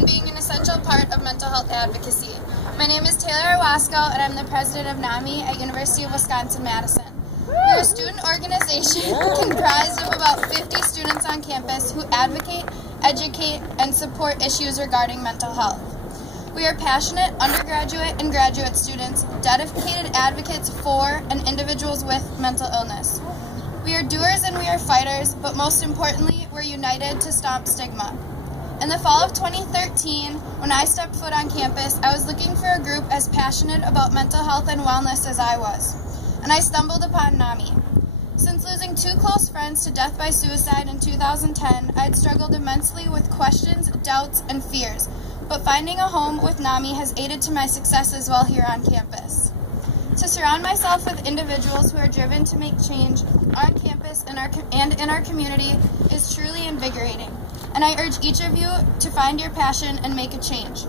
and being an essential part of mental health advocacy. My name is Taylor Owasco, and I'm the president of NAMI at University of Wisconsin-Madison. We're a student organization comprised of about 50 students on campus who advocate, educate, and support issues regarding mental health. We are passionate undergraduate and graduate students, dedicated advocates for and individuals with mental illness. We are doers and we are fighters, but most importantly, we're united to stop stigma. In the fall of 2013, when I stepped foot on campus, I was looking for a group as passionate about mental health and wellness as I was, and I stumbled upon NAMI. Since losing 2 close friends to death by suicide in 2010, I had struggled immensely with questions, doubts, and fears, but finding a home with NAMI has aided to my successes while here on campus. To surround myself with individuals who are driven to make change on campus and in our community is truly invigorating, and I urge each of you to find your passion and make a change.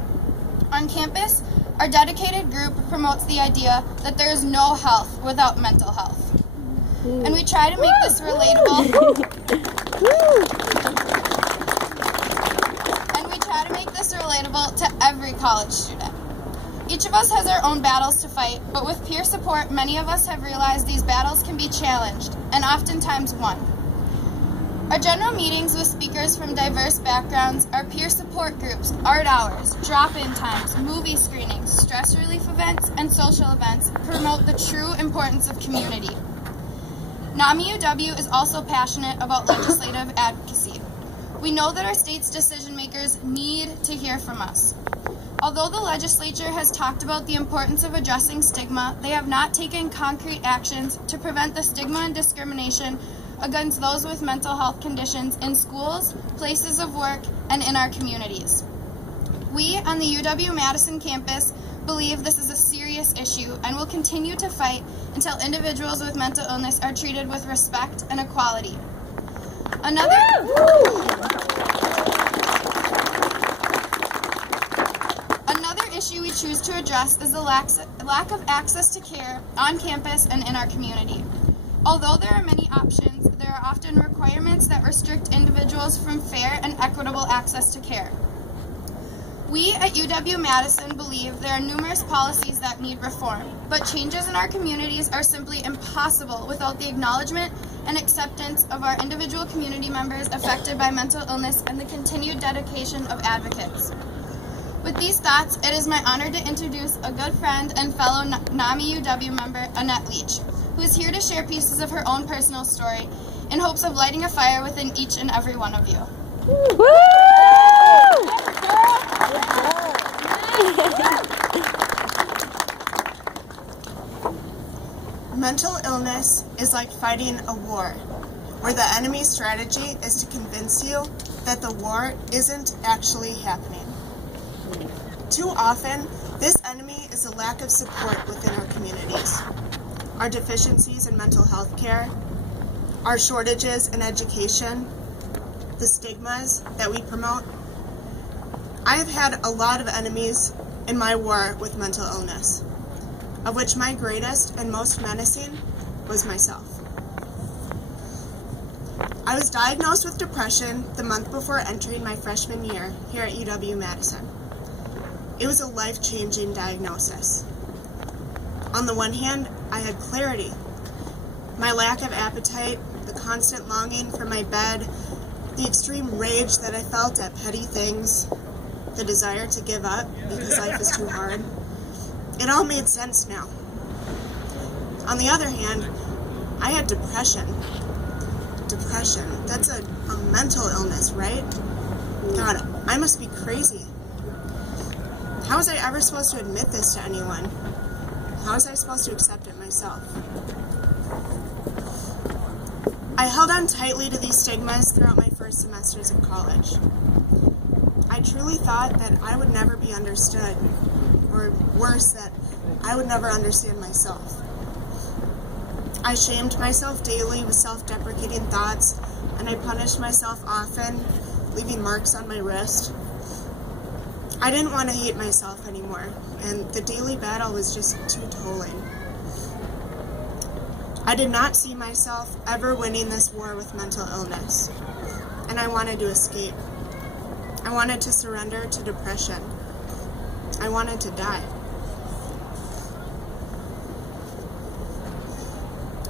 On campus, our dedicated group promotes the idea that there is no health without mental health, and we try to make this relatable. To every college student. Each of us has our own battles to fight, but with peer support, many of us have realized these battles can be challenged and oftentimes won. Our general meetings with speakers from diverse backgrounds, our peer support groups, art hours, drop-in times, movie screenings, stress relief events, and social events promote the true importance of community. NAMI UW is also passionate about legislative advocacy. We know that our state's decision makers need to hear from us. Although the legislature has talked about the importance of addressing stigma, they have not taken concrete actions to prevent the stigma and discrimination against those with mental health conditions in schools, places of work, and in our communities. We on the UW-Madison campus believe this is a serious issue and will continue to fight until individuals with mental illness are treated with respect and equality. Another issue we choose to address is the lack of access to care on campus and in our community. Although there are many options, there are often requirements that restrict individuals from fair and equitable access to care. We at UW-Madison believe there are numerous policies that need reform, but changes in our communities are simply impossible without the acknowledgement and acceptance of our individual community members affected by mental illness and the continued dedication of advocates. With these thoughts, it is my honor to introduce a good friend and fellow NAMI UW member, Annette Leach, who is here to share pieces of her own personal story in hopes of lighting a fire within each and every one of you. Mental illness is like fighting a war, where the enemy's strategy is to convince you that the war isn't actually happening. Too often, this enemy is a lack of support within our communities. Our deficiencies in mental health care, our shortages in education, the stigmas that we promote. I have had a lot of enemies in my war with mental illness, of which my greatest and most menacing was myself. I was diagnosed with depression the month before entering my freshman year here at UW-Madison. It was a life-changing diagnosis. On the one hand, I had clarity. My lack of appetite, the constant longing for my bed, the extreme rage that I felt at petty things, the desire to give up because life is too hard. It all made sense now. On the other hand, I had depression. Depression, that's a mental illness, right? God, I must be crazy. How was I ever supposed to admit this to anyone? How was I supposed to accept it myself? I held on tightly to these stigmas throughout my first semesters of college. I truly thought that I would never be understood, or worse, that I would never understand myself. I shamed myself daily with self-deprecating thoughts, and I punished myself often, leaving marks on my wrist. I didn't want to hate myself anymore, and the daily battle was just too tolling. I did not see myself ever winning this war with mental illness, and I wanted to escape. I wanted to surrender to depression. I wanted to die.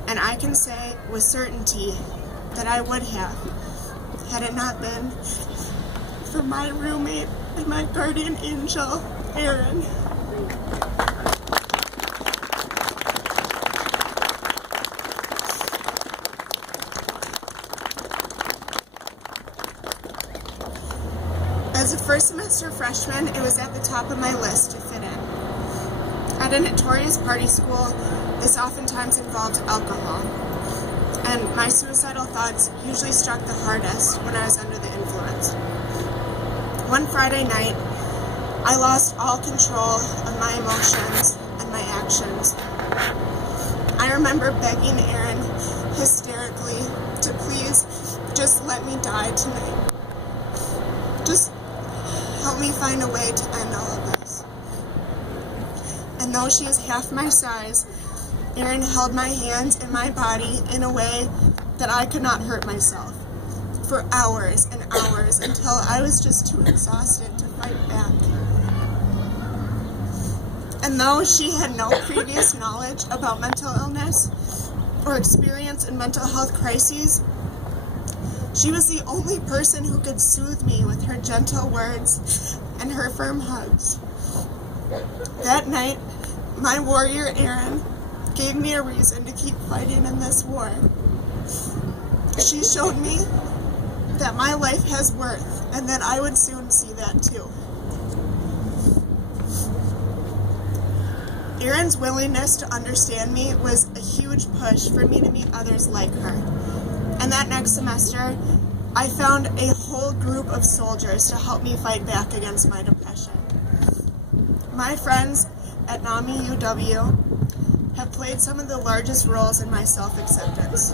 And I can say with certainty that I would have, had it not been for my roommate and my guardian angel, Erin. As a first semester freshman, it was at the top of my list to fit in. At a notorious party school, this oftentimes involved alcohol, and my suicidal thoughts usually struck the hardest when I was under the influence. One Friday night, I lost all control of my emotions and my actions. I remember begging Erin hysterically to please just let me die tonight. Just help me find a way to end all of this. And though she is half my size, Erin held my hands and my body in a way that I could not hurt myself for hours and hours until I was just too exhausted to fight back. And though she had no previous knowledge about mental illness or experience in mental health crises, she was the only person who could soothe me with her gentle words and her firm hugs. That night, my warrior Erin gave me a reason to keep fighting in this war. She showed me that my life has worth and that I would soon see that too. Erin's willingness to understand me was a huge push for me to meet others like her. And that next semester, I found a whole group of soldiers to help me fight back against my depression. My friends at NAMI UW have played some of the largest roles in my self-acceptance.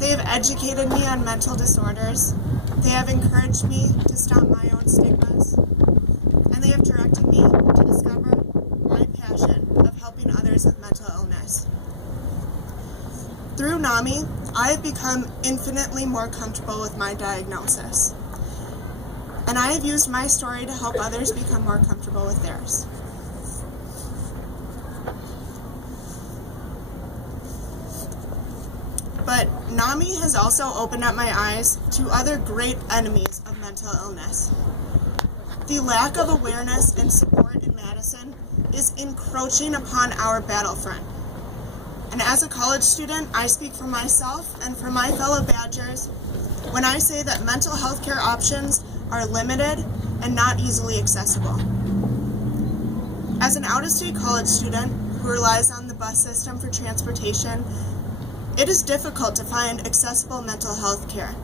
They have educated me on mental disorders, they have encouraged me to stop my own stigmas, and they have directed me to discover my passion of helping others with mental illness. Through NAMI, I have become infinitely more comfortable with my diagnosis, and I have used my story to help others become more comfortable with theirs. But NAMI has also opened up my eyes to other great enemies of mental illness. The lack of awareness and support in Madison is encroaching upon our battlefront. And as a college student, I speak for myself and for my fellow Badgers when I say that mental health care options are limited and not easily accessible. As an out-of-state college student who relies on the bus system for transportation, it is difficult to find accessible mental health care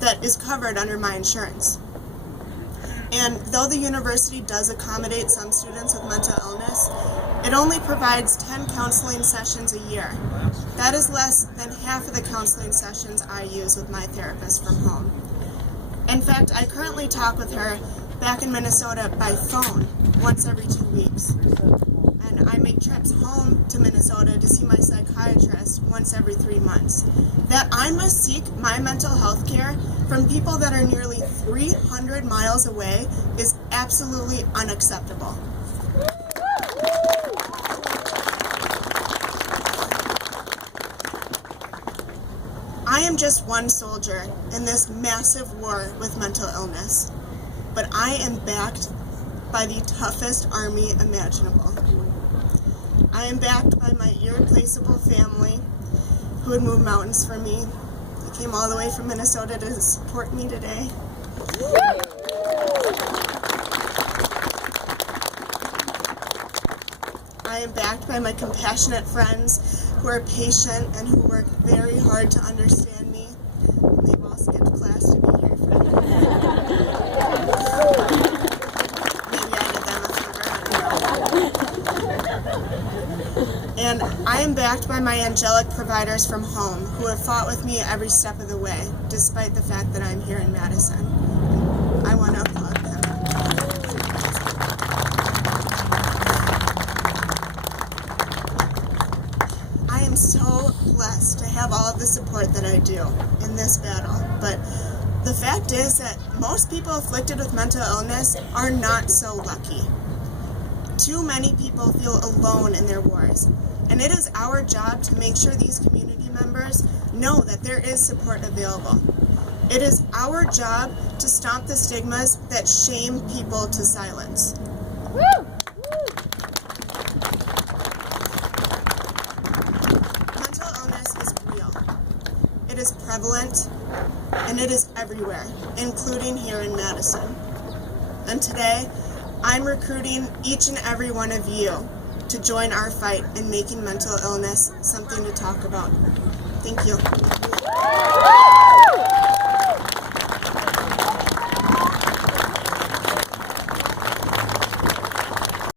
that is covered under my insurance. And though the university does accommodate some students with mental illness, it only provides 10 counseling sessions a year. That is less than half of the counseling sessions I use with my therapist from home. In fact, I currently talk with her back in Minnesota by phone once every 2 weeks. And I make trips home to Minnesota to see my psychiatrist once every 3 months. That I must seek my mental health care from people that are nearly 300 miles away is absolutely unacceptable. I am just one soldier in this massive war with mental illness, but I am backed by the toughest army imaginable. I am backed by my irreplaceable family who would move mountains for me. They came all the way from Minnesota to support me today. I am backed by my compassionate friends who are patient and who work very hard to understand me. They've all skipped class to be here for me. Maybe I did them a favor. And I am backed by my angelic providers from home who have fought with me every step of the way, despite the fact that I'm here in Madison. I want to applaud them. I am so blessed to have all of the support that I do in this battle, but the fact fact is that most people afflicted with mental illness are not so lucky. Too many people feel alone in their wars, and it is our job to make sure these community members know that there is support available. It is our job to stomp the stigmas that shame people to silence. Woo! Mental illness is real. It is prevalent, and it is everywhere, including here in Madison. And today, I'm recruiting each and every one of you to join our fight in making mental illness something to talk about. Thank you.